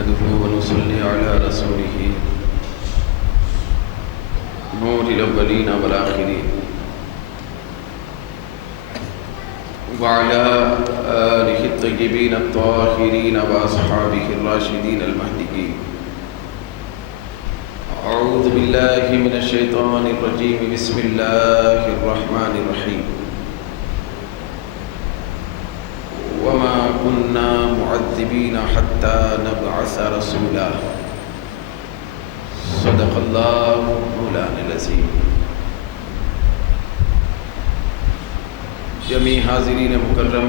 نحمده ونصلي على رسوله نور الأولين والآخرين وعلى آله الطيبين الطاهرين وأصحابه الراشدين المهديين. أعوذ بالله من الشيطان الرجيم. بسم الله الرحمن الرحيم. وما كنا معذبين حتى نبعث رسولا. صدق الله مولانا العظيم. جمیع حاضرین مکرم،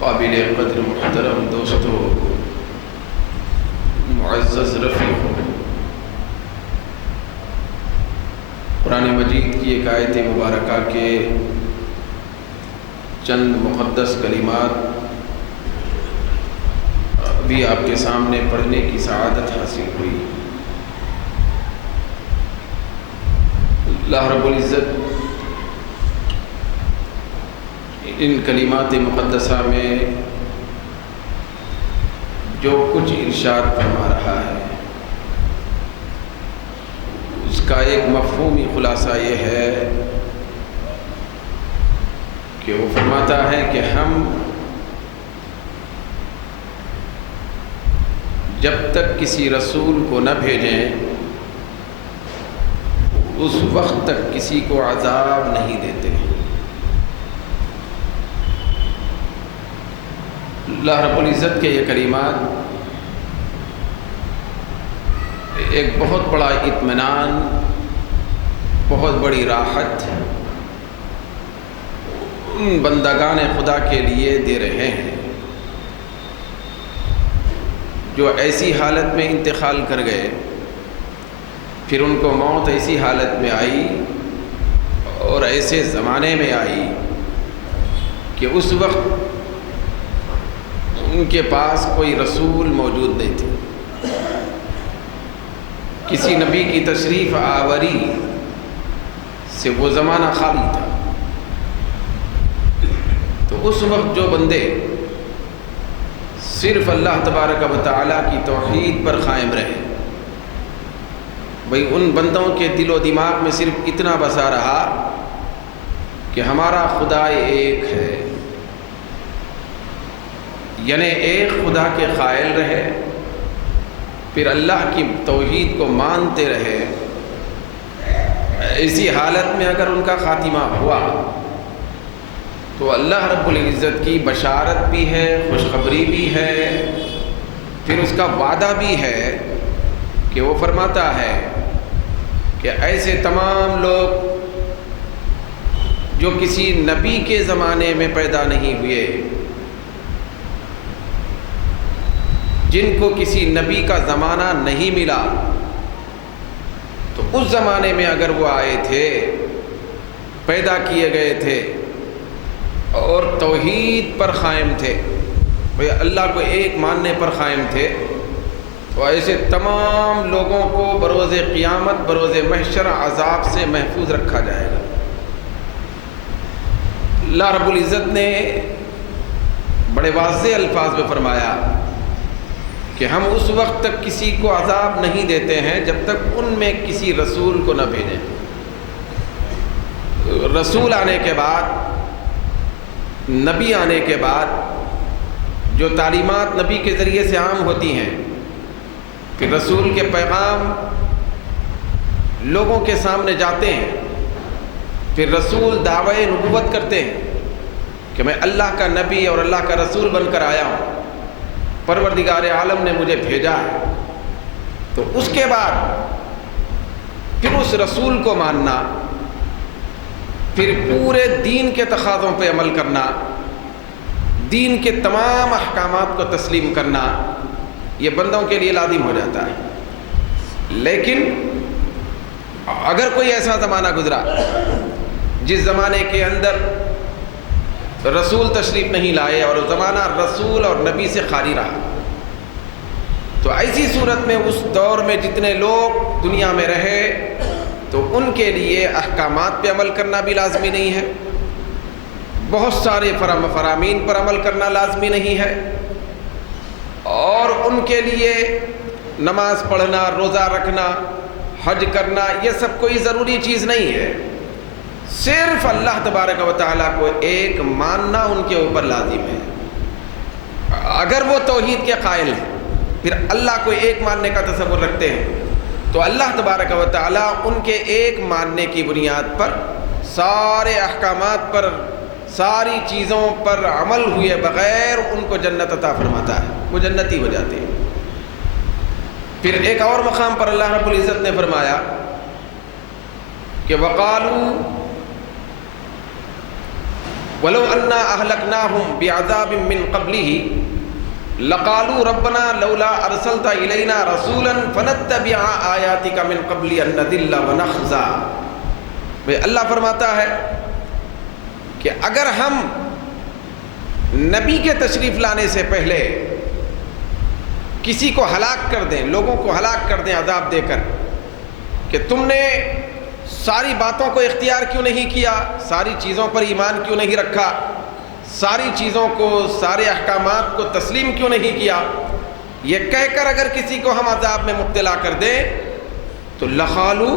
قابل قدر محترم دوستو، معزز رفیق، قرآن مجید کی ایک آیت مبارکہ کے چند مقدس کلمات ابھی آپ کے سامنے پڑھنے کی سعادت حاصل ہوئی. اللہ رب العزت ان کلمات مقدسہ میں جو کچھ ارشاد فرما رہا ہے اس کا ایک مفہومی خلاصہ یہ ہے کہ وہ فرماتا ہے کہ ہم جب تک کسی رسول کو نہ بھیجیں اس وقت تک کسی کو عذاب نہیں دیتے. اللہ رب العزت کے یہ کلمات ایک بہت بڑا اطمینان، بہت بڑی راحت ان بندگان خدا کے لیے دے رہے ہیں جو ایسی حالت میں انتقال کر گئے، پھر ان کو موت ایسی حالت میں آئی اور ایسے زمانے میں آئی کہ اس وقت ان کے پاس کوئی رسول موجود نہیں تھے. کسی نبی کی تشریف آوری سے وہ زمانہ خالی تھا. تو اس وقت جو بندے صرف اللہ تبارک و تعالیٰ کی توحید پر قائم رہے، بھئی ان بندوں کے دل و دماغ میں صرف اتنا بسا رہا کہ ہمارا خدا ایک ہے، یعنی ایک خدا کے قائل رہے، پھر اللہ کی توحید کو مانتے رہے. اسی حالت میں اگر ان کا خاتمہ ہوا تو اللہ رب العزت کی بشارت بھی ہے، خوشخبری بھی ہے، پھر اس کا وعدہ بھی ہے کہ وہ فرماتا ہے کہ ایسے تمام لوگ جو کسی نبی کے زمانے میں پیدا نہیں ہوئے، جن کو کسی نبی کا زمانہ نہیں ملا، تو اس زمانے میں اگر وہ آئے تھے، پیدا کیے گئے تھے اور توحید پر قائم تھے، بھئی اللہ کو ایک ماننے پر قائم تھے، تو ایسے تمام لوگوں کو بروز قیامت، بروز محشر عذاب سے محفوظ رکھا جائے گا. اللہ رب العزت نے بڑے واضح الفاظ میں فرمایا کہ ہم اس وقت تک کسی کو عذاب نہیں دیتے ہیں جب تک ان میں کسی رسول کو نہ بھیجیں. رسول آنے کے بعد، نبی آنے کے بعد جو تعلیمات نبی کے ذریعے سے عام ہوتی ہیں، پھر رسول کے پیغام لوگوں کے سامنے جاتے ہیں، پھر رسول دعوی نبوت کرتے ہیں کہ میں اللہ کا نبی اور اللہ کا رسول بن کر آیا ہوں، پروردگار عالم نے مجھے بھیجا ہے. تو اس کے بعد پھر اس رسول کو ماننا، پھر پورے دین کے تقاضوں پہ عمل کرنا، دین کے تمام احکامات کو تسلیم کرنا، یہ بندوں کے لیے لازم ہو جاتا ہے. لیکن اگر کوئی ایسا زمانہ گزرا جس زمانے کے اندر رسول تشریف نہیں لائے اور زمانہ رسول اور نبی سے خالی رہا، تو ایسی صورت میں اس دور میں جتنے لوگ دنیا میں رہے تو ان کے لیے احکامات پہ عمل کرنا بھی لازمی نہیں ہے، بہت سارے فرامین پر عمل کرنا لازمی نہیں ہے. اور ان کے لیے نماز پڑھنا، روزہ رکھنا، حج کرنا یہ سب کوئی ضروری چیز نہیں ہے. صرف اللہ تبارک و تعالیٰ کو ایک ماننا ان کے اوپر لازم ہے. اگر وہ توحید کے قائل ہیں، پھر اللہ کو ایک ماننے کا تصور رکھتے ہیں، تو اللہ تبارک و تعالیٰ ان کے ایک ماننے کی بنیاد پر سارے احکامات پر، ساری چیزوں پر عمل ہوئے بغیر ان کو جنت عطا فرماتا ہے، وہ جنتی ہو جاتے ہیں. پھر ایک اور مقام پر اللہ رب العزت نے فرمایا کہ وَقَالُوا وَلَوْ أَنَّا أَهْلَكْنَاهُمْ بِعَذَابٍ مِّن قَبْلِهِ لَقَالُوا رَبَّنَا لَوْلَا أَرْسَلْتَ إِلَيْنَا رَسُولًا فَنَتَّبِعَ آيَاتِكَ مِن قَبْلِ أَن نَّذِلَّ وَنَخْزَىٰ. اللہ فرماتا ہے کہ اگر ہم نبی کے تشریف لانے سے پہلے کسی کو ہلاک کر دیں، لوگوں کو ہلاک کر دیں عذاب دے کر، کہ تم نے ساری باتوں کو اختیار کیوں نہیں کیا، ساری چیزوں پر ایمان کیوں نہیں رکھا، ساری چیزوں کو، سارے احکامات کو تسلیم کیوں نہیں کیا، یہ کہہ کر اگر کسی کو ہم عذاب میں مبتلا کر دیں تو لخالو،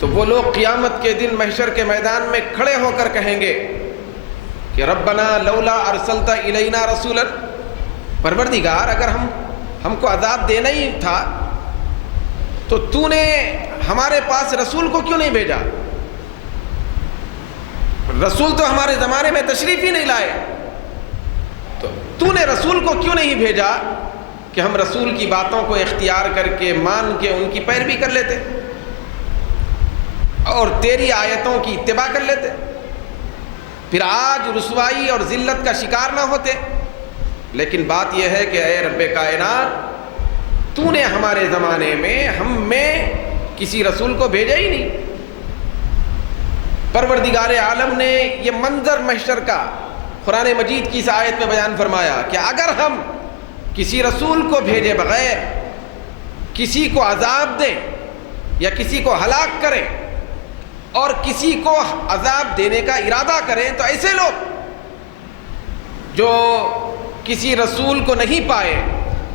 تو وہ لوگ قیامت کے دن محشر کے میدان میں کھڑے ہو کر کہیں گے کہ ربنا لولا ارسلت الینا رسولا، پروردگار اگر ہم کو عذاب دینا ہی تھا تو نے ہمارے پاس رسول کو کیوں نہیں بھیجا؟ رسول تو ہمارے زمانے میں تشریف ہی نہیں لائے، تو نے رسول کو کیوں نہیں بھیجا کہ ہم رسول کی باتوں کو اختیار کر کے، مان کے ان کی پیروی کر لیتے اور تیری آیتوں کی اتباع کر لیتے، پھر آج رسوائی اور ذلت کا شکار نہ ہوتے. لیکن بات یہ ہے کہ اے رب کائنات، تو نے ہمارے زمانے میں ہم میں کسی رسول کو بھیجا ہی نہیں. پروردگار عالم نے یہ منظر محشر کا قرآن مجید کی اس آیت میں بیان فرمایا کہ اگر ہم کسی رسول کو بھیجے بغیر کسی کو عذاب دیں یا کسی کو ہلاک کریں اور کسی کو عذاب دینے کا ارادہ کریں، تو ایسے لوگ جو کسی رسول کو نہیں پائے،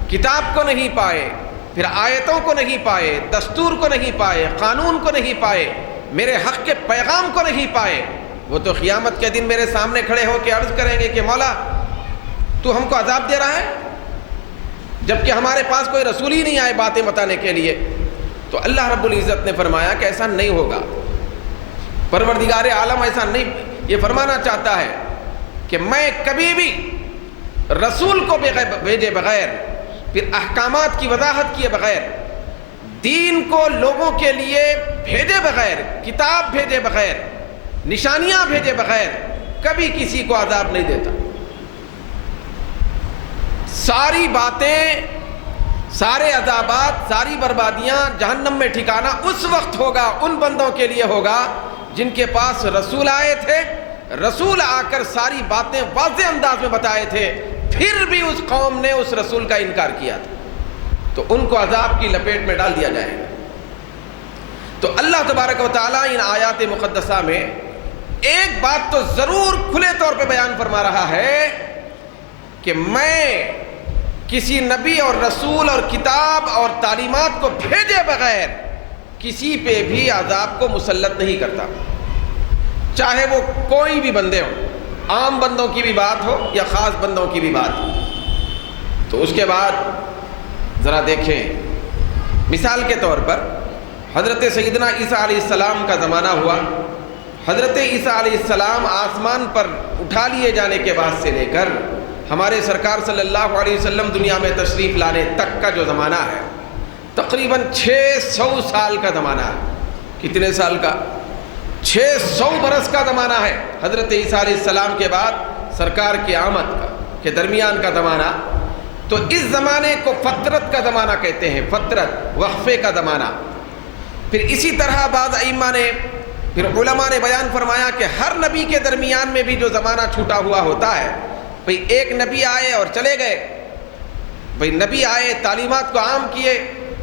کتاب کو نہیں پائے، پھر آیتوں کو نہیں پائے، دستور کو نہیں پائے، قانون کو نہیں پائے، میرے حق کے پیغام کو نہیں پائے، وہ تو قیامت کے دن میرے سامنے کھڑے ہو کے عرض کریں گے کہ مولا تو ہم کو عذاب دے رہا ہے جبکہ ہمارے پاس کوئی رسول ہی نہیں آئے باتیں بتانے کے لیے. تو اللہ رب العزت نے فرمایا کہ ایسا نہیں ہوگا. پروردگار عالم ایسا نہیں، یہ فرمانا چاہتا ہے کہ میں کبھی بھی رسول کو بھیجے بغیر، پھر احکامات کی وضاحت کیے بغیر، دین کو لوگوں کے لیے بھیجے بغیر، کتاب بھیجے بغیر، نشانیاں بھیجے بغیر کبھی کسی کو عذاب نہیں دیتا. ساری باتیں، سارے عذابات، ساری بربادیاں، جہنم میں ٹھکانہ اس وقت ہوگا، ان بندوں کے لیے ہوگا جن کے پاس رسول آئے تھے، رسول آ کر ساری باتیں واضح انداز میں بتائے تھے، پھر بھی اس قوم نے اس رسول کا انکار کیا تھا، تو ان کو عذاب کی لپیٹ میں ڈال دیا جائے گا. تو اللہ تبارک و تعالیٰ ان آیات مقدسہ میں ایک بات تو ضرور کھلے طور پہ بیان فرما رہا ہے کہ میں کسی نبی اور رسول اور کتاب اور تعلیمات کو بھیجے بغیر کسی پہ بھی عذاب کو مسلط نہیں کرتا، چاہے وہ کوئی بھی بندے ہوں، عام بندوں کی بھی بات ہو یا خاص بندوں کی بھی بات ہو. تو اس کے بعد ذرا دیکھیں، مثال کے طور پر حضرت سیدنا عیسیٰ علیہ السلام کا زمانہ ہوا. حضرت عیسیٰ علیہ السلام آسمان پر اٹھا لیے جانے کے بعد سے لے کر ہمارے سرکار صلی اللہ علیہ وسلم دنیا میں تشریف لانے تک کا جو زمانہ ہے، تقریباً 600 سال کا زمانہ ہے. کتنے سال کا؟ 600 برس کا زمانہ ہے. حضرت عیسیٰ علیہ السلام کے بعد سرکار کی آمد کا کے درمیان کا زمانہ. تو اس زمانے کو فترت کا زمانہ کہتے ہیں، فترت، وقفے کا زمانہ. پھر اسی طرح بعض ائمہ نے، پھر علماء نے بیان فرمایا کہ ہر نبی کے درمیان میں بھی جو زمانہ چھوٹا ہوا ہوتا ہے، بھئی ایک نبی آئے اور چلے گئے، بھئی نبی آئے، تعلیمات کو عام کیے،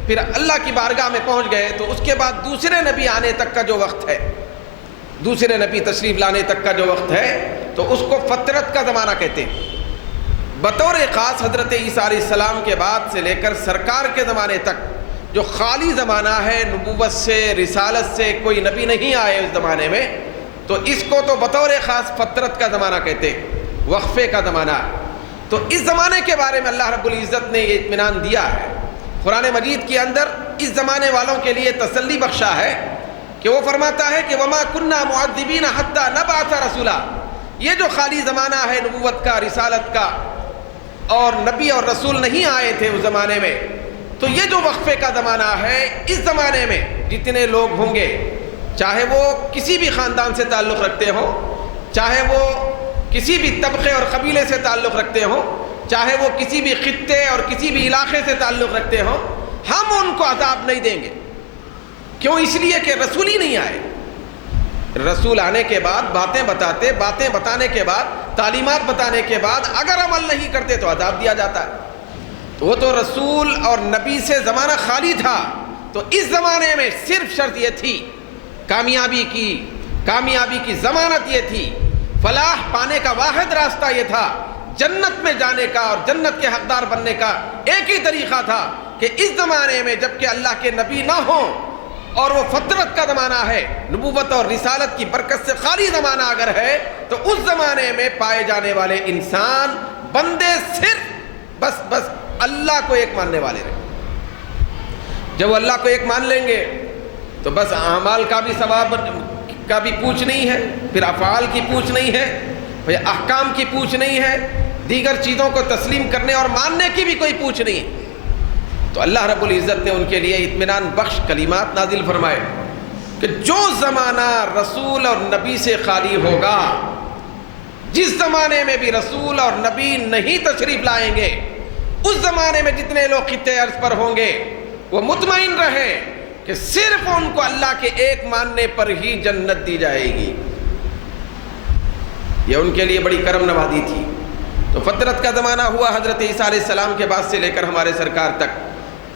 پھر اللہ کی بارگاہ میں پہنچ گئے، تو اس کے بعد دوسرے نبی آنے تک کا جو وقت ہے، دوسرے نبی تشریف لانے تک کا جو وقت ہے، تو اس کو فترت کا زمانہ کہتے ہیں. بطور خاص حضرت عیسیٰ علیہ السلام کے بعد سے لے کر سرکار کے زمانے تک جو خالی زمانہ ہے نبوت سے، رسالت سے، کوئی نبی نہیں آئے اس زمانے میں، تو اس کو تو بطور خاص فترت کا زمانہ کہتے ہیں، وقفے کا زمانہ۔ تو اس زمانے کے بارے میں اللہ رب العزت نے یہ اطمینان دیا ہے، قرآن مجید کے اندر اس زمانے والوں کے لیے تسلی بخشا ہے کہ وہ فرماتا ہے کہ وَمَا كُنَّا مُعَذِّبِينَ حَتَّى نَبْعَثَ رَسُولًا۔ یہ جو خالی زمانہ ہے نبوت کا، رسالت کا، اور نبی اور رسول نہیں آئے تھے اس زمانے میں، تو یہ جو وقفے کا زمانہ ہے، اس زمانے میں جتنے لوگ ہوں گے، چاہے وہ کسی بھی خاندان سے تعلق رکھتے ہوں، چاہے وہ کسی بھی طبقے اور قبیلے سے تعلق رکھتے ہوں، چاہے وہ کسی بھی خطے اور کسی بھی علاقے سے تعلق رکھتے ہوں، ہم ان کو عذاب نہیں دیں گے۔ کیوں؟ اس لیے کہ رسول ہی نہیں آئے۔ رسول آنے کے بعد باتیں بتانے کے بعد، تعلیمات بتانے کے بعد اگر عمل نہیں کرتے تو عذاب دیا جاتا ہے۔ تو وہ تو رسول اور نبی سے زمانہ خالی تھا، تو اس زمانے میں صرف شرط یہ تھی، کامیابی کی ضمانت یہ تھی، فلاح پانے کا واحد راستہ یہ تھا، جنت میں جانے کا اور جنت کے حقدار بننے کا ایک ہی طریقہ تھا کہ اس زمانے میں جب کہ اللہ کے نبی نہ ہوں اور وہ فترت کا زمانہ ہے، نبوت اور رسالت کی برکت سے خالی زمانہ اگر ہے، تو اس زمانے میں پائے جانے والے انسان بندے صرف بس اللہ کو ایک ماننے والے رہے۔ جب وہ اللہ کو ایک مان لیں گے تو بس اعمال کا بھی ثواب کا بھی پوچھ نہیں ہے، پھر افعال کی پوچھ نہیں ہے، پھر احکام کی پوچھ نہیں ہے، دیگر چیزوں کو تسلیم کرنے اور ماننے کی بھی کوئی پوچھ نہیں ہے۔ تو اللہ رب العزت نے ان کے لیے اطمینان بخش کلمات نازل فرمائے کہ جو زمانہ رسول اور نبی سے خالی ہوگا، جس زمانے میں بھی رسول اور نبی نہیں تشریف لائیں گے، اس زمانے میں جتنے لوگ خطے ارض پر ہوں گے وہ مطمئن رہے کہ صرف ان کو اللہ کے ایک ماننے پر ہی جنت دی جائے گی۔ یہ ان کے لیے بڑی کرم نوازی تھی۔ تو فترت کا زمانہ ہوا حضرت عیسیٰ علیہ السلام کے بعد سے لے کر ہمارے سرکار تک،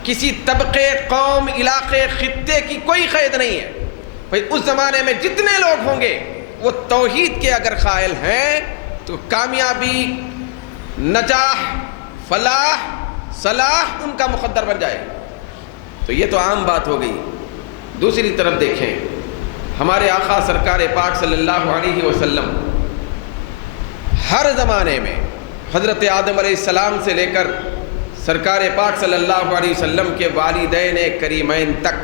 کسی طبقے، قوم، علاقے، خطے کی کوئی قید نہیں ہے۔ بھئی اس زمانے میں جتنے لوگ ہوں گے وہ توحید کے اگر قائل ہیں تو کامیابی، نجاح، فلاح، صلاح ان کا مقدر بن جائے۔ تو یہ تو عام بات ہو گئی۔ دوسری طرف دیکھیں، ہمارے آقا سرکار پاک صلی اللہ علیہ وسلم ہر زمانے میں حضرت آدم علیہ السلام سے لے کر سرکار پاک صلی اللہ علیہ وسلم کے والدین کریمین تک،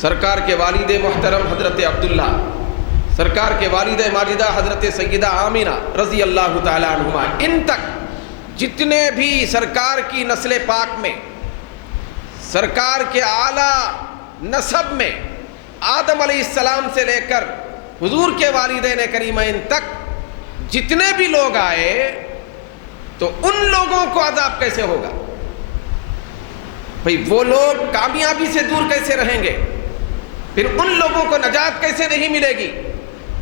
سرکار کے والد محترم حضرت عبداللہ، سرکار کے والد ماجدہ حضرت سیدہ آمینہ رضی اللہ تعالی عنہما، ان تک جتنے بھی سرکار کی نسل پاک میں، سرکار کے اعلیٰ نسب میں آدم علیہ السلام سے لے کر حضور کے والدین کریمین تک جتنے بھی لوگ آئے، تو ان لوگوں کو عذاب کیسے ہوگا؟ بھئی وہ لوگ کامیابی سے دور کیسے رہیں گے؟ پھر ان لوگوں کو نجات کیسے نہیں ملے گی؟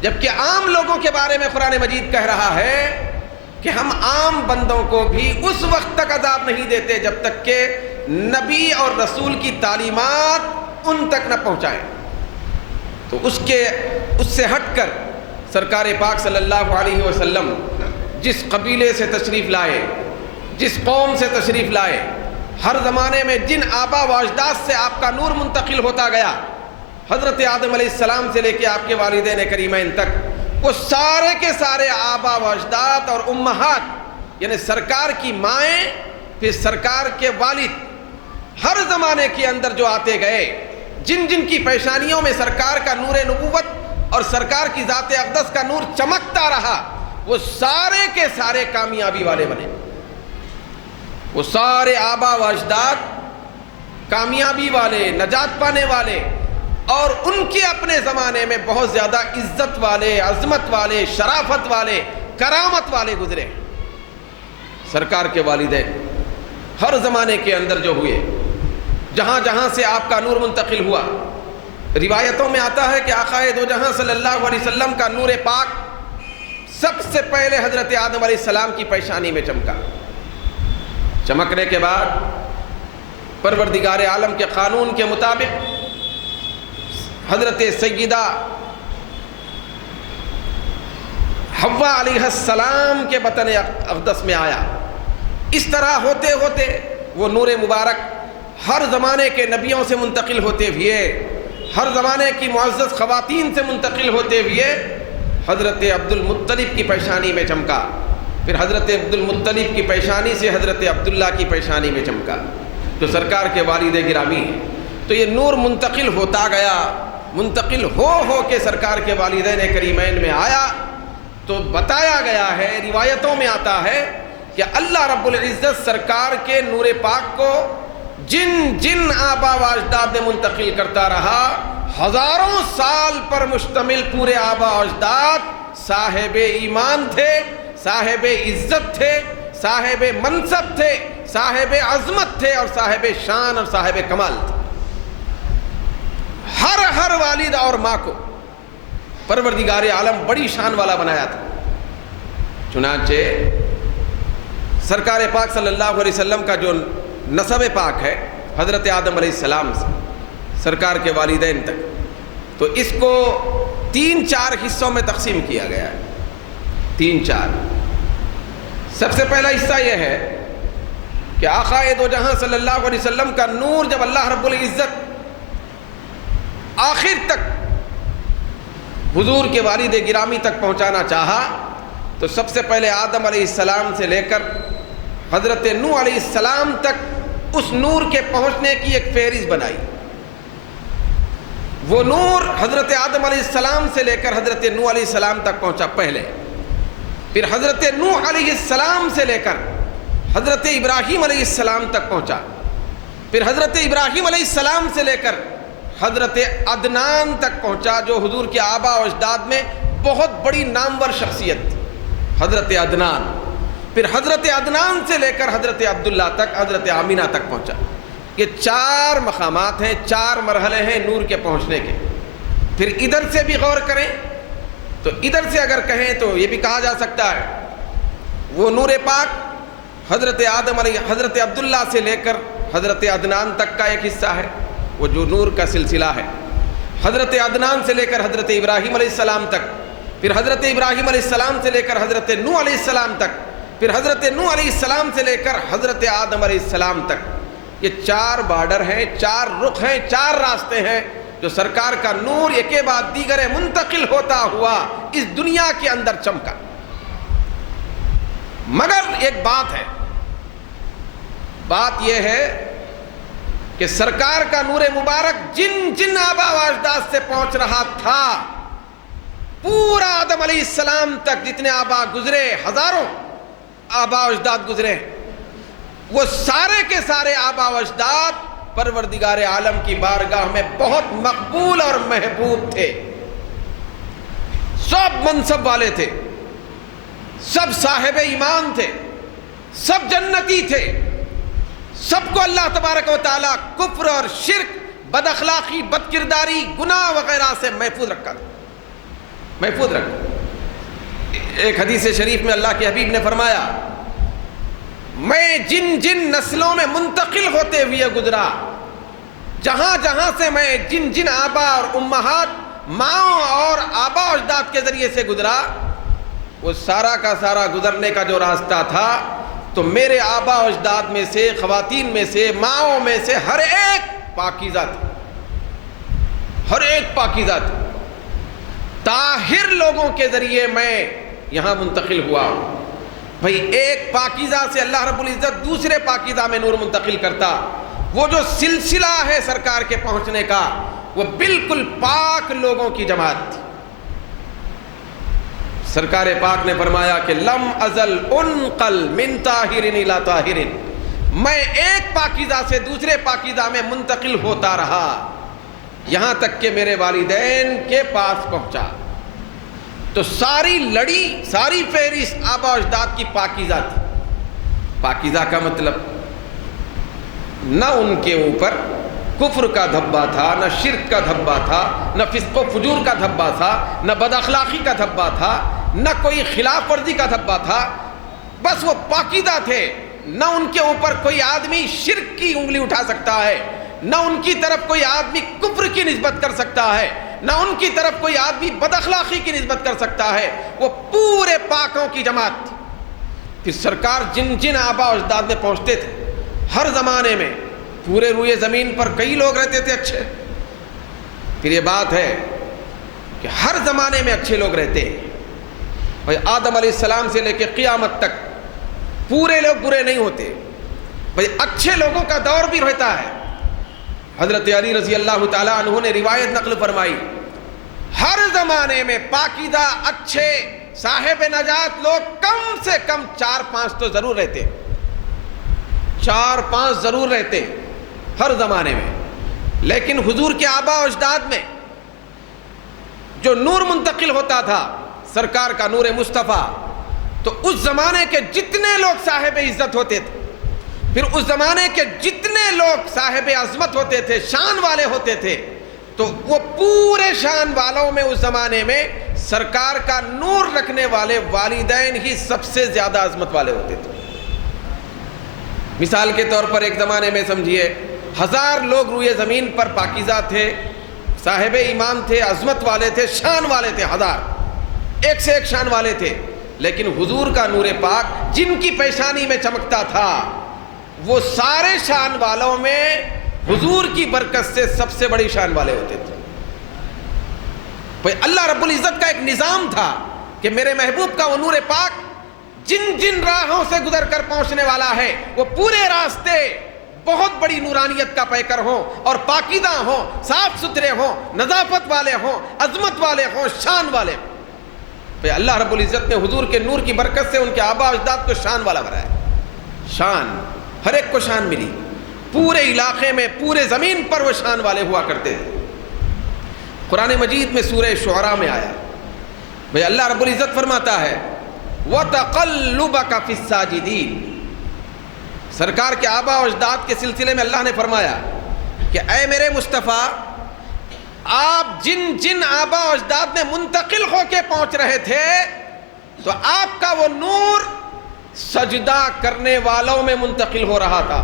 جبکہ عام لوگوں کے بارے میں قرآن مجید کہہ رہا ہے کہ ہم عام بندوں کو بھی اس وقت تک عذاب نہیں دیتے جب تک کہ نبی اور رسول کی تعلیمات ان تک نہ پہنچائیں۔ تو اس سے ہٹ کر سرکار پاک صلی اللہ علیہ وسلم جس قبیلے سے تشریف لائے، جس قوم سے تشریف لائے، ہر زمانے میں جن آبا و اجداد سے آپ کا نور منتقل ہوتا گیا، حضرت آدم علیہ السلام سے لے کے آپ کے والدین کریمین تک، وہ سارے کے سارے آبا و اجداد اور امہات، یعنی سرکار کی مائیں، پھر سرکار کے والد، ہر زمانے کے اندر جو آتے گئے، جن جن کی پیشانیوں میں سرکار کا نور نبوت اور سرکار کی ذات اقدس کا نور چمکتا رہا، وہ سارے کے سارے کامیابی والے بنے۔ وہ سارے آبا و اجداد کامیابی والے، نجات پانے والے، اور ان کے اپنے زمانے میں بہت زیادہ عزت والے، عظمت والے، شرافت والے، کرامت والے گزرے۔ سرکار کے والدین ہر زمانے کے اندر جو ہوئے، جہاں جہاں سے آپ کا نور منتقل ہوا، روایتوں میں آتا ہے کہ آقا دو جہاں صلی اللہ علیہ وسلم کا نور پاک سب سے پہلے حضرت آدم علیہ السلام کی پیشانی میں چمکا۔ چمکنے کے بعد پروردگار عالم کے قانون کے مطابق حضرت سیدہ حوا علیہ السلام کے بطن اقدس میں آیا، اس طرح ہوتے ہوتے وہ نور مبارک ہر زمانے کے نبیوں سے منتقل ہوتے ہوئے، ہر زمانے کی معزز خواتین سے منتقل ہوتے ہوئے حضرت عبد المطلب کی پیشانی میں چمکا، پھر حضرت عبد المطلب کی پیشانی سے حضرت عبداللہ کی پیشانی میں چمکا جو سرکار کے والد گرامی ہیں۔ تو یہ نور منتقل ہوتا گیا، منتقل ہو کے سرکار کے والدین کریمین میں آیا۔ تو بتایا گیا ہے، روایتوں میں آتا ہے کہ اللہ رب العزت سرکار کے نور پاک کو جن جن آبا و اجداد میں منتقل کرتا رہا، ہزاروں سال پر مشتمل پورے آبا و اجداد صاحب ایمان تھے، صاحب عزت تھے، صاحب منصب تھے، صاحب عظمت تھے اور صاحب شان اور صاحب کمال تھے۔ ہر والد اور ماں کو پروردگار عالم بڑی شان والا بنایا تھا۔ چنانچہ سرکار پاک صلی اللہ علیہ وسلم کا جو نسب پاک ہے حضرت آدم علیہ السلام سے سرکار کے والدین تک، تو اس کو 3-4 حصوں میں تقسیم کیا گیا ہے، 3-4۔ سب سے پہلا حصہ یہ ہے کہ آقا دو جہاں صلی اللہ علیہ وسلم کا نور جب اللہ رب العزت آخر تک حضور کے والد گرامی تک پہنچانا چاہا تو سب سے پہلے آدم علیہ السلام سے لے کر حضرت نوح علیہ السلام تک اس نور کے پہنچنے کی ایک فہرست بنائی۔ وہ نور حضرت آدم علیہ السلام سے لے کر حضرت نوح علیہ السلام تک پہنچا پہلے، پھر حضرت نوح علیہ السلام سے لے کر حضرت ابراہیم علیہ السلام تک پہنچا، پھر حضرت ابراہیم علیہ السلام سے لے کر حضرت عدنان تک پہنچا جو حضور کے آبا و اجداد میں بہت بڑی نامور شخصیت تھی، حضرت عدنان۔ پھر حضرت عدنان سے لے کر حضرت عبداللہ تک، حضرت آمینہ تک پہنچا۔ یہ 4 مقامات ہیں، 4 مرحلے ہیں نور کے پہنچنے کے۔ پھر ادھر سے بھی غور کریں تو ادھر سے اگر کہیں تو یہ بھی کہا جا سکتا ہے وہ نور پاک حضرت حضرت عبداللہ سے لے کر حضرت عدنان تک کا ایک حصہ ہے، وہ جو نور کا سلسلہ ہے۔ حضرت عدنان سے لے کر حضرت ابراہیم علیہ السلام تک، پھر حضرت ابراہیم علیہ السلام سے لے کر حضرت نوح علیہ السلام تک، پھر حضرت نوح علیہ السلام سے لے کر حضرت آدم علیہ السلام تک۔ یہ 4 بارڈر ہیں، 4 رخ ہیں، 4 راستے ہیں جو سرکار کا نور ایک کے بعد دیگر منتقل ہوتا ہوا اس دنیا کے اندر چمکا۔ مگر ایک بات ہے، بات یہ ہے کہ سرکار کا نور مبارک جن جن آبا و اجداد سے پہنچ رہا تھا، پورا آدم علیہ السلام تک جتنے آبا گزرے، ہزاروں آبا و اجداد گزرے، وہ سارے کے سارے آبا و اجداد پروردگار عالم کی بارگاہ میں بہت مقبول اور محبوب تھے، سب منصب والے تھے، سب صاحب ایمان تھے، سب جنتی تھے، سب کو اللہ تبارک و تعالیٰ کفر اور شرک، بد اخلاقی، بد کرداری، گناہ وغیرہ سے محفوظ رکھا تھا، محفوظ رکھا۔ ایک حدیث شریف میں اللہ کے حبیب نے فرمایا، میں جن جن نسلوں میں منتقل ہوتے ہوئے گزرا، جہاں جہاں سے میں جن جن آبا اور امہات، ماں اور آبا و اجداد کے ذریعے سے گزرا، وہ سارا کا سارا گزرنے کا جو راستہ تھا تو میرے آبا و اجداد میں سے، خواتین میں سے، ماؤں میں سے ہر ایک پاکیزہ تھی، ہر ایک پاکیزہ تھی۔ طاہر لوگوں کے ذریعے میں یہاں منتقل ہوا ہوں۔ بھئی ایک پاکیزہ سے اللہ رب العزت دوسرے پاکیزہ میں نور منتقل کرتا، وہ جو سلسلہ ہے سرکار کے پہنچنے کا وہ بالکل پاک لوگوں کی جماعت تھی۔ سرکار پاک نے فرمایا کہ لم ازل انقل من طاہر الی طاہر، میں ایک پاکیزہ سے دوسرے پاکیزہ میں منتقل ہوتا رہا یہاں تک کہ میرے والدین کے پاس پہنچا۔ تو ساری لڑی، ساری فہرست آبا و اجداد کی پاکیزہ تھی۔ پاکیزہ کا مطلب نہ ان کے اوپر کفر کا دھبا تھا، نہ شرک کا دھبا تھا، نہ فسق و فجور کا دھبا تھا، نہ بد اخلاقی کا دھبا تھا، نہ کوئی خلاف ورزی کا دھبا تھا، بس وہ پاکیزہ تھے۔ نہ ان کے اوپر کوئی آدمی شرک کی انگلی اٹھا سکتا ہے، نہ ان کی طرف کوئی آدمی کفر کی نسبت کر سکتا ہے، نہ ان کی طرف کوئی آدمی بد اخلاقی کی نسبت کر سکتا ہے۔ وہ پورے پاکوں کی جماعت تھی، پھر سرکار جن جن آبا و اجداد میں پہنچتے تھے، ہر زمانے میں پورے روئے زمین پر کئی لوگ رہتے تھے اچھے. پھر یہ بات ہے کہ ہر زمانے میں اچھے لوگ رہتے ہیں. بھائی آدم علیہ السلام سے لے کے قیامت تک پورے لوگ برے نہیں ہوتے. بھائی اچھے لوگوں کا دور بھی رہتا ہے. حضرت علی رضی اللہ تعالیٰ عنہ نے روایت نقل فرمائی، ہر زمانے میں پاکیزہ اچھے صاحب نجات لوگ کم سے کم 4-5 تو ضرور رہتے، 4-5 ضرور رہتے ہر زمانے میں. لیکن حضور کے آبا و اجداد میں جو نور منتقل ہوتا تھا، سرکار کا نور مصطفیٰ، تو اس زمانے کے جتنے لوگ صاحب عزت ہوتے تھے، پھر اس زمانے کے جتنے لوگ صاحب عظمت ہوتے تھے، شان والے ہوتے تھے، تو وہ پورے شان والوں میں اس زمانے میں سرکار کا نور رکھنے والے والدین ہی سب سے زیادہ عظمت والے ہوتے تھے. مثال کے طور پر ایک زمانے میں سمجھیے 1000 لوگ روئے زمین پر پاکیزہ تھے، صاحب ایمان تھے، عظمت والے تھے، شان والے تھے، 1000 ایک سے ایک شان والے تھے. لیکن حضور کا نور پاک جن کی پیشانی میں چمکتا تھا، وہ سارے شان والوں میں حضور کی برکت سے سب سے بڑی شان والے ہوتے تھے. اللہ رب العزت کا ایک نظام تھا کہ میرے محبوب کا وہ نور پاک جن جن راہوں سے گزر کر پہنچنے والا ہے، وہ پورے راستے بہت بڑی نورانیت کا پیکر ہوں اور پاکیزہ ہوں، صاف ستھرے ہوں، نظافت والے ہوں، عظمت والے ہوں، شان والے ہوں. اللہ رب العزت نے حضور کے نور کی برکت سے ان کے آبا اجداد کو شان والا بنایا. شان، ہر ایک کو شان ملی. پورے علاقے میں، پورے زمین پر وہ شان والے ہوا کرتے تھے. قرآن مجید میں سورہ شعراء میں آیا، بھئی اللہ رب العزت فرماتا ہے وَتَقَلُّبَكَ فِي السَّاجِدِينَ. سرکار کے آبا و اجداد کے سلسلے میں اللہ نے فرمایا کہ اے میرے مصطفیٰ، آپ جن جن آبا و اجداد میں منتقل ہو کے پہنچ رہے تھے، تو آپ کا وہ نور سجدہ کرنے والوں میں منتقل ہو رہا تھا.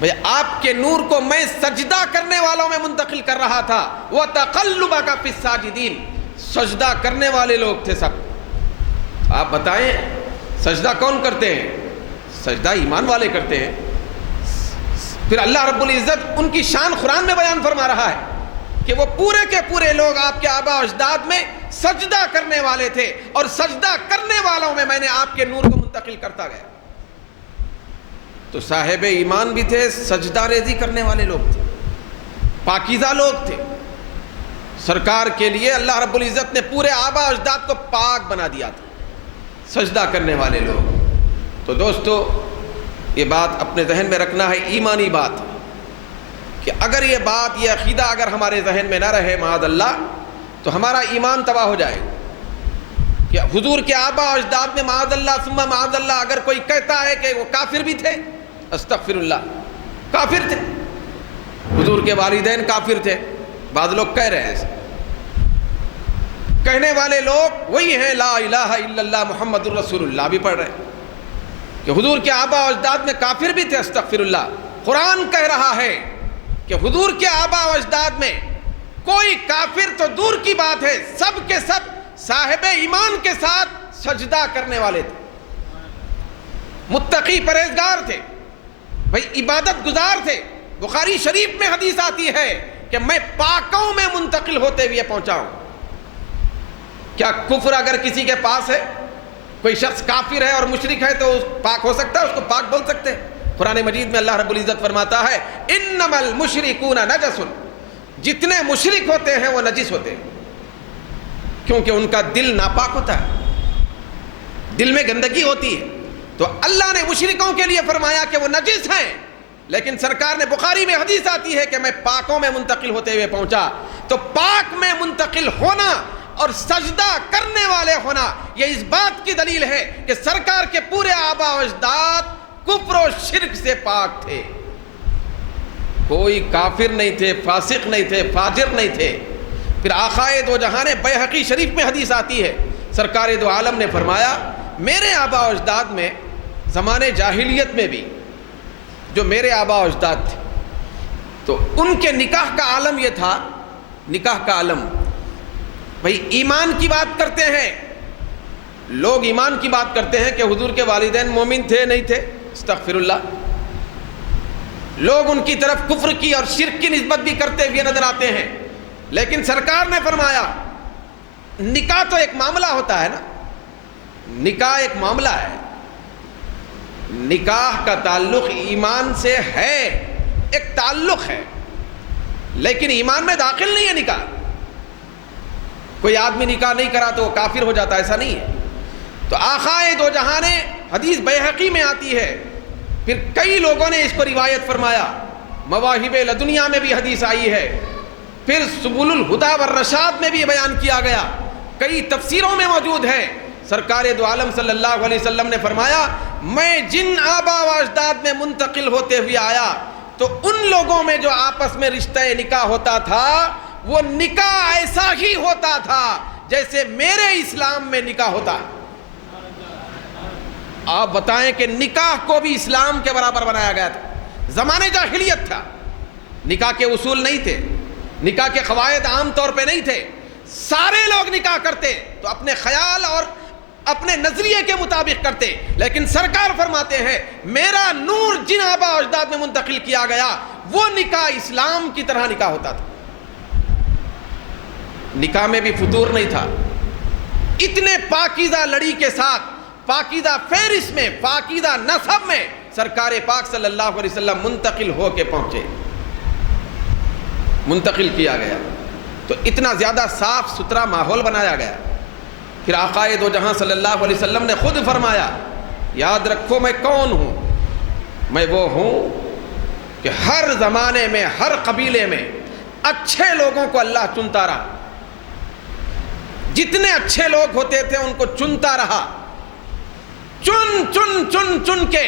بھئی آپ کے نور کو میں سجدہ کرنے والوں میں منتقل کر رہا تھا. وَتَقَلُّبَكَ فِي السَّاجِدِينَ. سجدہ کرنے والے لوگ تھے سب. آپ بتائیں سجدہ کون کرتے ہیں؟ سجدہ ایمان والے کرتے ہیں. پھر اللہ رب العزت ان کی شان قرآن میں بیان فرما رہا ہے کہ وہ پورے کے پورے لوگ آپ کے آبا اجداد میں سجدہ کرنے والے تھے، اور سجدہ کرنے والوں میں نے آپ کے نور کو منتقل کرتا گیا. تو صاحب ایمان بھی تھے، سجدہ ریزی کرنے والے لوگ تھے، پاکیزہ لوگ تھے. سرکار کے لیے اللہ رب العزت نے پورے آبا اجداد کو پاک بنا دیا تھا، سجدہ کرنے والے لوگ. تو دوستو، یہ بات اپنے ذہن میں رکھنا ہے، ایمانی بات ہے کہ اگر یہ بات، یہ عقیدہ اگر ہمارے ذہن میں نہ رہے معاذ اللہ، تو ہمارا ایمان تباہ ہو جائے گا. کہ حضور کے آبا و اجداد میں معاذ اللہ ثم معاذ اللہ اگر کوئی کہتا ہے کہ وہ کافر بھی تھے، استغفر اللہ، کافر تھے، حضور کے والدین کافر تھے. بعض لوگ کہہ رہے ہیں ایسے، کہنے والے لوگ وہی ہیں لا الہ الا اللہ محمد الرسول اللہ بھی پڑھ رہے ہیں کہ حضور کے آبا و اجداد میں کافر بھی تھے. استغفر اللہ. قرآن کہہ رہا ہے کہ حضور کے آبا و اجداد میں کوئی کافر تو دور کی بات ہے، سب کے سب صاحب ایمان کے ساتھ سجدہ کرنے والے تھے، متقی پرہیزگار تھے، بھئی عبادت گزار تھے. بخاری شریف میں حدیث آتی ہے کہ میں پاکوں میں منتقل ہوتے ہوئے پہنچا ہوں. کیا کفر اگر کسی کے پاس ہے، کوئی شخص کافر ہے اور مشرک ہے، تو پاک ہو سکتا ہے؟ اس کو پاک بول سکتے ہیں؟ قرآن مجید میں اللہ رب العزت فرماتا ہے انما المشرکون نجس. جتنے مشرک ہوتے ہیں وہ نجس ہوتے ہیں، کیونکہ ان کا دل ناپاک ہوتا ہے، دل میں گندگی ہوتی ہے. تو اللہ نے مشرکوں کے لیے فرمایا کہ وہ نجس ہیں، لیکن سرکار نے بخاری میں حدیث آتی ہے کہ میں پاکوں میں منتقل ہوتے ہوئے پہنچا. تو پاک میں منتقل ہونا اور سجدہ کرنے والے ہونا، یہ اس بات کی دلیل ہے کہ سرکار کے پورے آبا و اجداد کفر و شرک سے پاک تھے. کوئی کافر نہیں تھے، فاسق نہیں تھے، فاجر نہیں تھے. پھر آقائے دو جہاں بیہقی شریف میں حدیث آتی ہے، سرکار دو عالم نے فرمایا میرے آبا و اجداد میں زمانے جاہلیت میں بھی جو میرے آبا و اجداد تھے، تو ان کے نکاح کا عالم یہ تھا، نکاح کا عالم بھئی ایمان کی بات کرتے ہیں، لوگ ایمان کی بات کرتے ہیں کہ حضور کے والدین مومن تھے نہیں تھے، استغفر اللہ، لوگ ان کی طرف کفر کی اور شرک کی نسبت بھی کرتے ہوئے نظر آتے ہیں، لیکن سرکار نے فرمایا نکاح تو ایک معاملہ ہوتا ہے نا، نکاح ایک معاملہ ہے، نکاح کا تعلق ایمان سے ہے، ایک تعلق ہے، لیکن ایمان میں داخل نہیں ہے نکاح۔ کوئی آدمی نکاح نہیں کرا تو وہ کافر ہو جاتا، ایسا نہیں ہے۔ تو آقائے دو جہاں نے، حدیث بیہقی میں آتی ہے، پھر کئی لوگوں نے اس کو روایت فرمایا، مواہب لدنیا میں بھی حدیث آئی ہے، پھر سبل الہدی والرشاد میں بھی بیان کیا گیا، کئی تفسیروں میں موجود ہے۔ سرکار دو عالم صلی اللہ علیہ وسلم نے فرمایا میں جن آبا و اجداد میں منتقل ہوتے ہوئے آیا تو ان لوگوں میں جو آپس میں رشتہ نکاح ہوتا تھا وہ نکاح ایسا ہی ہوتا تھا جیسے میرے اسلام میں نکاح ہوتا ہے۔ آپ بتائیں کہ نکاح کو بھی اسلام کے برابر بنایا گیا تھا۔ زمانے جاہلیت تھا، نکاح کے اصول نہیں تھے، نکاح کے قواعد عام طور پہ نہیں تھے، سارے لوگ نکاح کرتے تو اپنے خیال اور اپنے نظریے کے مطابق کرتے، لیکن سرکار فرماتے ہیں میرا نور جن آبا و اجداد میں منتقل کیا گیا وہ نکاح اسلام کی طرح نکاح ہوتا تھا۔ نکاح میں بھی فطور نہیں تھا، اتنے پاکیزہ لڑی کے ساتھ، پاکیزہ فہرست میں، پاکیزہ نسب میں سرکار پاک صلی اللہ علیہ وسلم منتقل ہو کے پہنچے، منتقل کیا گیا، تو اتنا زیادہ صاف ستھرا ماحول بنایا گیا۔ پھر آقائے دو جہاں صلی اللہ علیہ وسلم نے خود فرمایا یاد رکھو میں کون ہوں، میں وہ ہوں کہ ہر زمانے میں ہر قبیلے میں اچھے لوگوں کو اللہ چنتا رہا، جتنے اچھے لوگ ہوتے تھے ان کو چنتا رہا، چن چن چن چن کے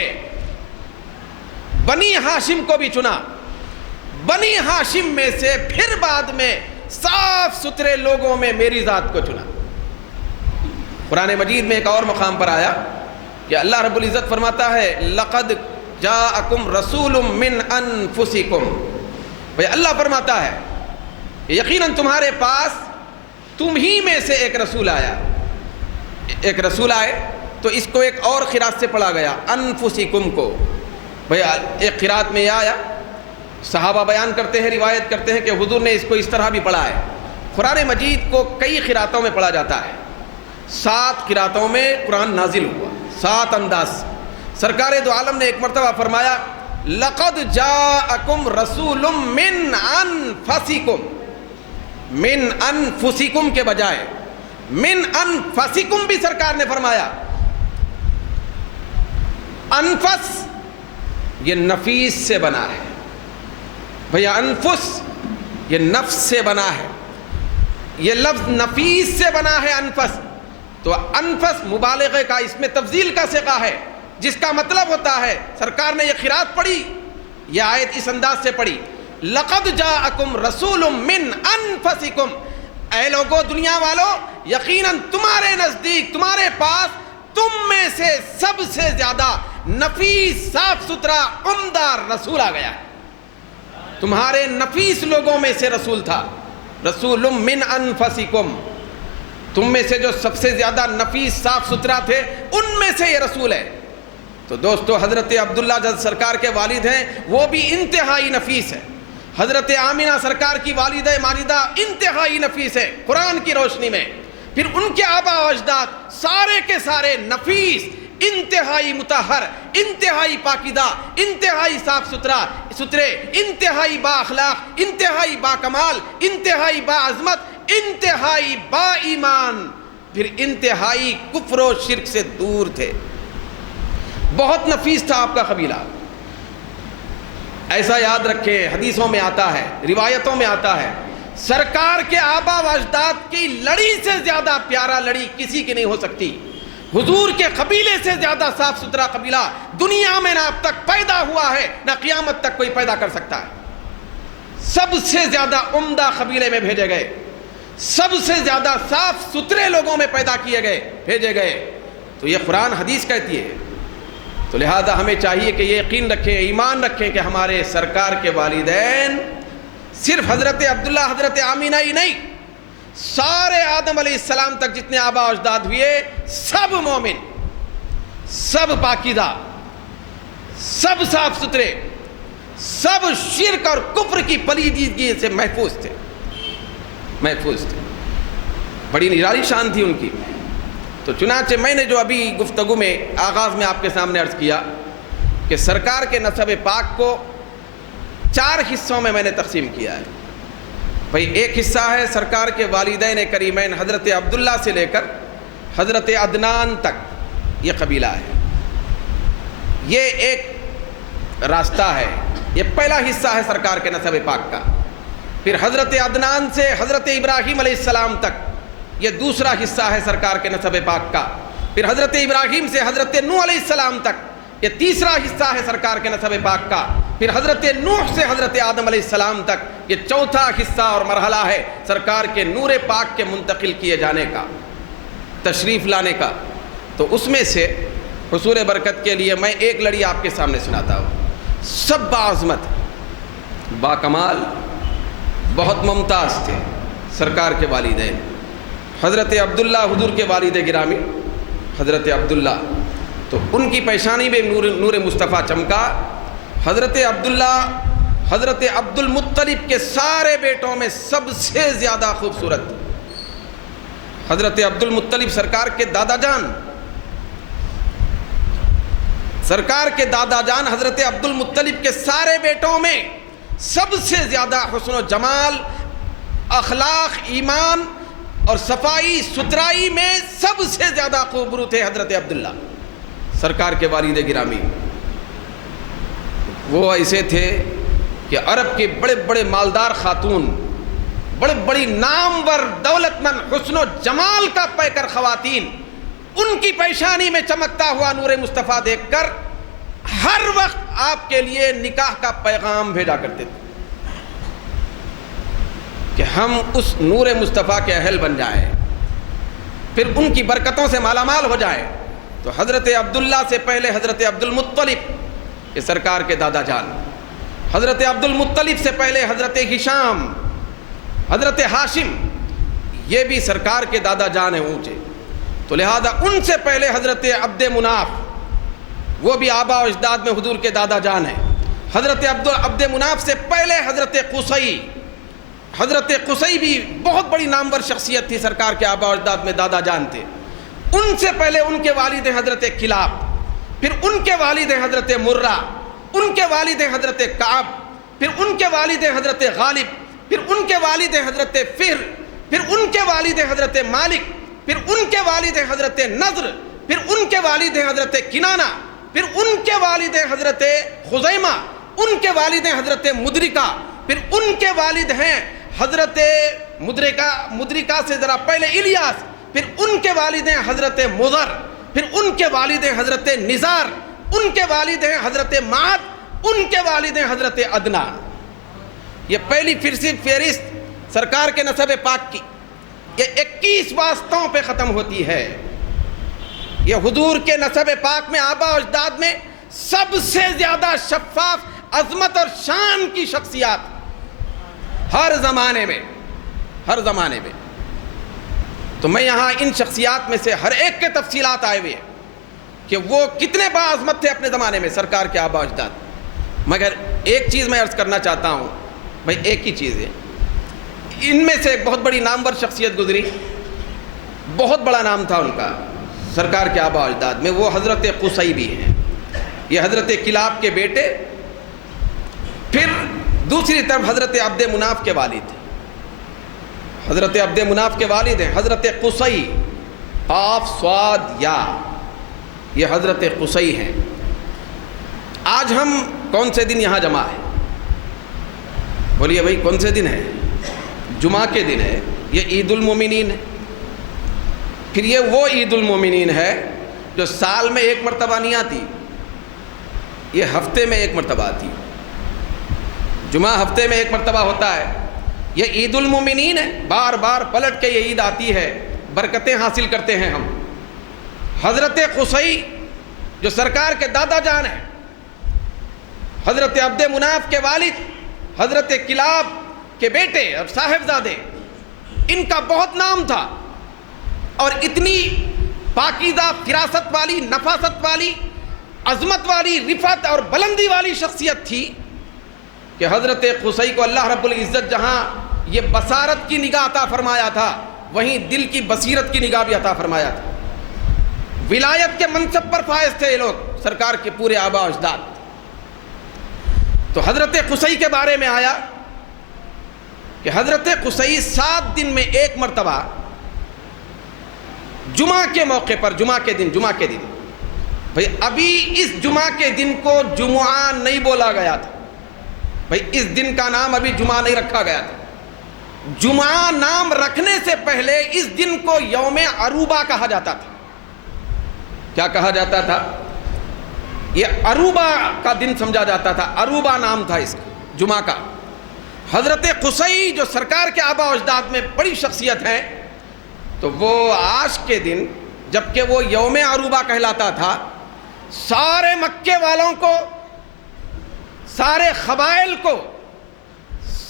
بنی ہاشم کو بھی چنا، بنی ہاشم میں سے پھر بعد میں صاف ستھرے لوگوں میں میری ذات کو چنا۔ قرآن مجید میں ایک اور مقام پر آیا کہ اللہ رب العزت فرماتا ہے لقد جاءکم رسول من انفسکم، بھئی اللہ فرماتا ہے یقیناً تمہارے پاس تم ہی میں سے ایک رسول آیا، ایک رسول آئے تو اس کو ایک اور قرات سے پڑھا گیا انفسکم کو، بھئی ایک قرات میں یہ آیا، صحابہ بیان کرتے ہیں، روایت کرتے ہیں کہ حضور نے اس کو اس طرح بھی پڑھا ہے۔ قرآن مجید کو کئی قراتوں میں پڑھا جاتا ہے، 7 قراتوں میں قرآن نازل ہوا، 7 انداز۔ سرکار دو عالم نے ایک مرتبہ فرمایا لقد جاءکم رسول من انفسکم، من انفسکم کے بجائے من انفسکم بھی سرکار نے فرمایا۔ انفس یہ نفیس سے بنا ہے، بھیا انفس یہ نفس سے بنا ہے، یہ لفظ نفیس سے بنا ہے انفس، تو انفس مبالغے کا، اس میں تفضیل کا صیغہ ہے، جس کا مطلب ہوتا ہے سرکار نے یہ قرات پڑھی، یہ آیت اس انداز سے پڑھی لقد جاءکم رسول من انفسکم، اے لوگو دنیا والو یقیناً تمہارے نزدیک، تمہارے پاس تم میں سے سب سے زیادہ نفیس، صاف ستھرا، عمدہ رسول آ گیا ہے، تمہارے نفیس لوگوں میں سے رسول تھا، رسول من انفسکم، تم میں سے جو سب سے زیادہ نفیس صاف ستھرا تھے ان میں سے یہ رسول ہے۔ تو دوستو حضرت عبداللہ جد سرکار کے والد ہیں، وہ بھی انتہائی نفیس ہے، حضرت آمینہ سرکار کی والدہ ماجدہ انتہائی نفیس ہے قرآن کی روشنی میں، پھر ان کے آبا و اجداد سارے کے سارے نفیس، انتہائی مطہر، انتہائی پاکیزہ، انتہائی صاف ستھرے، انتہائی با اخلاق، انتہائی با کمال، انتہائی با عظمت، انتہائی با ایمان، پھر انتہائی کفر و شرک سے دور تھے، بہت نفیس تھا آپ کا قبیلہ۔ ایسا یاد رکھیں، حدیثوں میں آتا ہے، روایتوں میں آتا ہے، سرکار کے آبا و اجداد کی لڑی سے زیادہ پیارا لڑی کسی کی نہیں ہو سکتی، حضور کے قبیلے سے زیادہ صاف ستھرا قبیلہ دنیا میں نہ اب تک پیدا ہوا ہے نہ قیامت تک کوئی پیدا کر سکتا ہے، سب سے زیادہ عمدہ قبیلے میں بھیجے گئے، سب سے زیادہ صاف ستھرے لوگوں میں پیدا کیے گئے، بھیجے گئے، تو یہ قرآن حدیث کہتی ہے۔ تو لہذا ہمیں چاہیے کہ یہ یقین رکھیں، ایمان رکھیں کہ ہمارے سرکار کے والدین صرف حضرت عبداللہ، حضرت آمینہ ہی نہیں، سارے آدم علیہ السلام تک جتنے آبا و اجداد ہوئے سب مومن، سب پاکیزہ، سب صاف ستھرے، سب شرک اور کفر کی پلیدگی سے محفوظ تھے، محفوظ تھے، بڑی نرالی شان تھی ان کی۔ تو چنانچہ میں نے جو ابھی گفتگو میں آغاز میں آپ کے سامنے عرض کیا کہ سرکار کے نسب پاک کو 4 حصوں میں نے تقسیم کیا ہے۔ بھئی ایک حصہ ہے سرکار کے والدین کریمین حضرت عبداللہ سے لے کر حضرت عدنان تک یہ قبیلہ ہے، یہ ایک راستہ ہے، یہ پہلا حصہ ہے سرکار کے نسب پاک کا۔ پھر حضرت عدنان سے حضرت ابراہیم علیہ السلام تک یہ دوسرا حصہ ہے سرکار کے نسب پاک کا۔ پھر حضرت ابراہیم سے حضرت نوح علیہ السلام تک یہ تیسرا حصہ ہے سرکار کے نسب پاک کا۔ پھر حضرت نوح سے حضرت آدم علیہ السلام تک یہ چوتھا حصہ اور مرحلہ ہے سرکار کے نور پاک کے منتقل کیے جانے کا، تشریف لانے کا۔ تو اس میں سے حصول برکت کے لیے میں ایک لڑی آپ کے سامنے سناتا ہوں۔ سب باعظمت، با کمال، بہت ممتاز تھے سرکار کے والدین۔ حضرت عبداللہ حضور کے والد گرامی حضرت عبداللہ، تو ان کی پیشانی میں نور مصطفیٰ چمکا۔ حضرت عبداللہ حضرت عبد المطلب کے سارے بیٹوں میں سب سے زیادہ خوبصورت، حضرت عبد المطلب سرکار کے دادا جان، سرکار کے دادا جان حضرت عبد المطلب کے سارے بیٹوں میں سب سے زیادہ حسن و جمال، اخلاق، ایمان اور صفائی ستھرائی میں سب سے زیادہ خوبرو تھے حضرت عبداللہ سرکار کے والد گرامی۔ وہ ایسے تھے کہ عرب کے بڑے بڑے مالدار خاتون، بڑے بڑی نامور دولت مند حسن و جمال کا پیکر خواتین ان کی پیشانی میں چمکتا ہوا نور مصطفیٰ دیکھ کر ہر وقت آپ کے لیے نکاح کا پیغام بھیجا کرتے تھے کہ ہم اس نور مصطفیٰ کے اہل بن جائیں، پھر ان کی برکتوں سے مالا مال ہو جائیں۔ تو حضرت عبداللہ سے پہلے حضرت عبد المطلب یہ سرکار کے دادا جان، حضرت عبد المطلب سے پہلے حضرت ہشام، حضرت ہاشم، یہ بھی سرکار کے دادا جان ہیں اونچے۔ تو لہذا ان سے پہلے حضرت عبد مناف، وہ بھی آبا و اجداد میں حضور کے دادا جان ہیں۔ حضرت عبد مناف سے پہلے حضرت قصی، حضرت قصی بھی بہت بڑی نامور شخصیت تھی، سرکار کے آبا و اجداد میں دادا جان تھے۔ ان سے پہلے ان کے والد ہیں حضرت کلاب، پھر ان کے والد ہیں حضرت مرہ، ان کے والد ہیں حضرت کعب، پھر ان کے والد ہیں حضرت غالب، پھر ان کے والد ہیں حضرت فہر، پھر ان کے والد ہیں حضرت مالک، پھر ان کے والد ہیں حضرت نضر، پھر ان کے والد ہیں حضرت کنانہ، پھر ان کے والد ہیں حضرت خزیمہ، ان کے والد ہیں حضرت مدرکہ، پھر ان کے والد ہیں حضرت مدرکہ سے ذرا پہلے الیاس، پھر ان کے والد ہیں حضرت مضر، پھر ان کے والد ہیں حضرت نزار، ان کے والد ہیں حضرت معد، ان کے والد ہیں حضرت عدنان۔ یہ پہلی فہرست سرکار کے نسب پاک کی، یہ 21 واسطوں پہ ختم ہوتی ہے۔ یہ حضور کے نسب پاک میں آبا و اجداد میں سب سے زیادہ شفاف عظمت اور شان کی شخصیات ہر زمانے میں، ہر زمانے میں۔ تو میں یہاں ان شخصیات میں سے ہر ایک کے تفصیلات آئے ہوئے ہیں کہ وہ کتنے باعظمت تھے اپنے زمانے میں سرکار کے آبا و اجداد۔ مگر ایک چیز میں عرض کرنا چاہتا ہوں، بھائی ایک ہی چیز ہے، ان میں سے ایک بہت بڑی نامور شخصیت گزری، بہت بڑا نام تھا ان کا سرکار کے آبا و اجداد میں، وہ حضرت قصی بھی ہیں، یہ حضرت کلاب کے بیٹے۔ پھر دوسری طرف حضرت عبد مناف کے والد، حضرت عبد مناف کے والد ہیں حضرت قصی، قاف صاد یا، یہ حضرت قصی ہیں۔ آج ہم کون سے دن یہاں جمع ہیں؟ بولیے بھائی کون سے دن ہے؟ جمعہ کے دن ہے، یہ عید المومنین ہے۔ پھر یہ وہ عید المومنین ہے جو سال میں ایک مرتبہ نہیں آتی، یہ ہفتے میں ایک مرتبہ آتی، جمعہ ہفتے میں ایک مرتبہ ہوتا ہے۔ یہ عید المومنین ہے، بار بار پلٹ کے یہ عید آتی ہے، برکتیں حاصل کرتے ہیں ہم۔ حضرت قصی جو سرکار کے دادا جان ہیں، حضرت عبد مناف کے والد، حضرت کلاب کے بیٹے اور صاحبزادے، ان کا بہت نام تھا اور اتنی پاکیزہ فراست والی، نفاست والی، عظمت والی، رفعت اور بلندی والی شخصیت تھی کہ حضرت قصی کو اللہ رب العزت جہاں یہ بصارت کی نگاہ عطا فرمایا تھا، وہیں دل کی بصیرت کی نگاہ بھی عطا فرمایا تھا۔ ولایت کے منصب پر فائز تھے یہ لوگ، سرکار کے پورے آباء و اجداد۔ تو حضرت قصی کے بارے میں آیا کہ حضرت قصی 7 دن میں ایک مرتبہ جمعہ کے موقع پر، جمعہ کے دن بھئی ابھی اس جمعہ کے دن کو جمعہ نہیں بولا گیا تھا، بھئی اس دن کا نام ابھی جمعہ نہیں رکھا گیا تھا۔ جمعہ نام رکھنے سے پہلے اس دن کو یوم عروبہ کہا جاتا تھا۔ کیا کہا جاتا تھا؟ یہ عروبہ کا دن سمجھا جاتا تھا، عروبہ نام تھا اس کا، جمعہ کا۔ حضرت قصی جو سرکار کے آباء و اجداد میں بڑی شخصیت ہے، تو وہ آج کے دن جبکہ وہ یوم عروبہ کہلاتا تھا، سارے مکے والوں کو، سارے قبائل کو،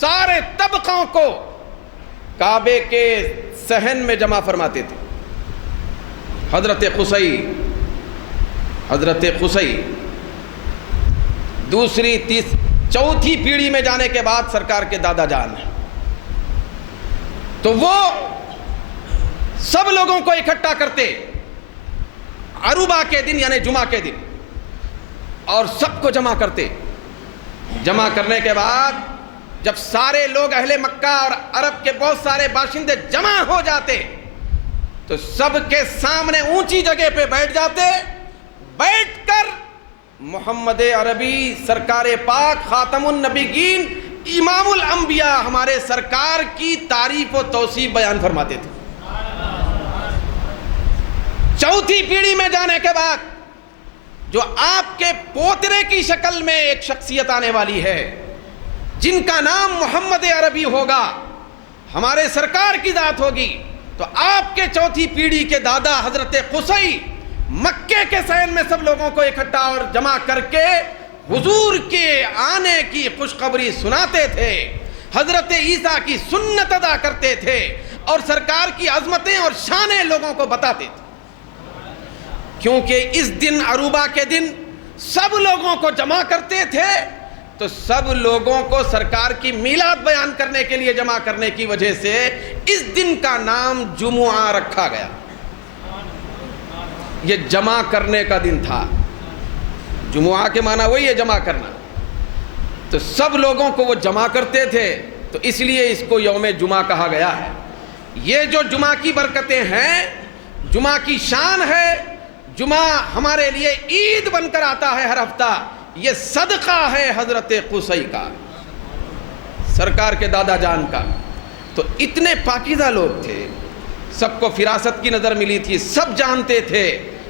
سارے طبقوں کو کعبے کے صحن میں جمع فرماتے تھے۔ حضرت قصی دوسری چوتھی پیڑھی میں جانے کے بعد سرکار کے دادا جان ہیں، تو وہ سب لوگوں کو اکٹھا کرتے عروبہ کے دن یعنی جمعہ کے دن، اور سب کو جمع کرتے۔ جمع کرنے کے بعد جب سارے لوگ اہل مکہ اور عرب کے بہت سارے باشندے جمع ہو جاتے تو سب کے سامنے اونچی جگہ پہ بیٹھ جاتے، بیٹھ کر محمد عربی سرکار پاک خاتم النبیین امام الانبیاء ہمارے سرکار کی تعریف و توصیف بیان فرماتے تھے۔ چوتھی پیڑھی میں جانے کے بعد جو آپ کے پوترے کی شکل میں ایک شخصیت آنے والی ہے، جن کا نام محمد عربی ہوگا، ہمارے سرکار کی ذات ہوگی، تو آپ کے چوتھی پیڑھی کے دادا حضرت قصی مکے کے صحن میں سب لوگوں کو اکٹھا اور جمع کر کے حضور کے آنے کی خوشخبری سناتے تھے، حضرت عیسیٰ کی سنت ادا کرتے تھے اور سرکار کی عظمتیں اور شانیں لوگوں کو بتاتے تھے۔ کیونکہ اس دن عروبہ کے دن سب لوگوں کو جمع کرتے تھے، تو سب لوگوں کو سرکار کی میلاد بیان کرنے کے لیے جمع کرنے کی وجہ سے اس دن کا نام جمعہ رکھا گیا۔ یہ جمع کرنے کا دن تھا، جمعہ کے معنی وہی ہے جمع کرنا، تو سب لوگوں کو وہ جمع کرتے تھے، تو اس لیے اس کو یوم جمعہ کہا گیا ہے۔ یہ جو جمعہ کی برکتیں ہیں، جمعہ کی شان ہے، جمعہ ہمارے لیے عید بن کر آتا ہے ہر ہفتہ، یہ صدقہ ہے حضرت قصی کا، سرکار کے دادا جان کا۔ تو اتنے پاکیزہ لوگ تھے، سب کو فراست کی نظر ملی تھی، سب جانتے تھے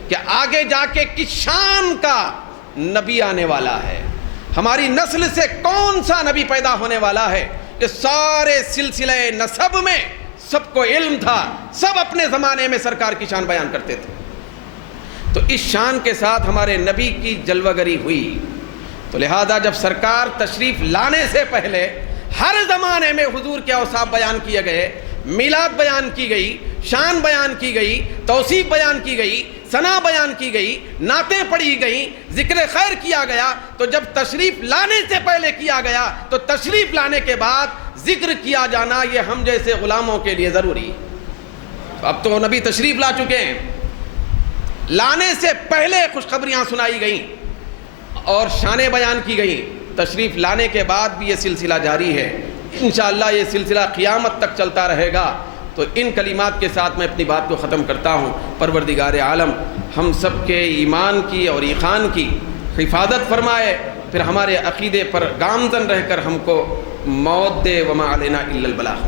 کہ آگے جا کے کس شان کا نبی آنے والا ہے، ہماری نسل سے کون سا نبی پیدا ہونے والا ہے۔ یہ سارے سلسلہ نسب میں سب کو علم تھا، سب اپنے زمانے میں سرکار کی شان بیان کرتے تھے۔ تو اس شان کے ساتھ ہمارے نبی کی جلوہ گری ہوئی، تو لہذا جب سرکار تشریف لانے سے پہلے ہر زمانے میں حضور کے اوصاف بیان کیے گئے، میلاد بیان کی گئی، شان بیان کی گئی، توصیف بیان کی گئی، ثنا بیان کی گئی، نعتیں پڑھی گئیں، ذکر خیر کیا گیا، تو جب تشریف لانے سے پہلے کیا گیا تو تشریف لانے کے بعد ذکر کیا جانا یہ ہم جیسے غلاموں کے لیے ضروری ہے۔ اب تو نبی تشریف لا چکے ہیں، لانے سے پہلے خوشخبریاں سنائی گئیں اور شانیں بیان کی گئیں، تشریف لانے کے بعد بھی یہ سلسلہ جاری ہے، انشاءاللہ یہ سلسلہ قیامت تک چلتا رہے گا۔ تو ان کلمات کے ساتھ میں اپنی بات کو ختم کرتا ہوں۔ پروردگار عالم ہم سب کے ایمان کی اور ایقان کی حفاظت فرمائے، پھر ہمارے عقیدے پر گامزن رہ کر ہم کو موت دے، وما علینا الا البلاغ۔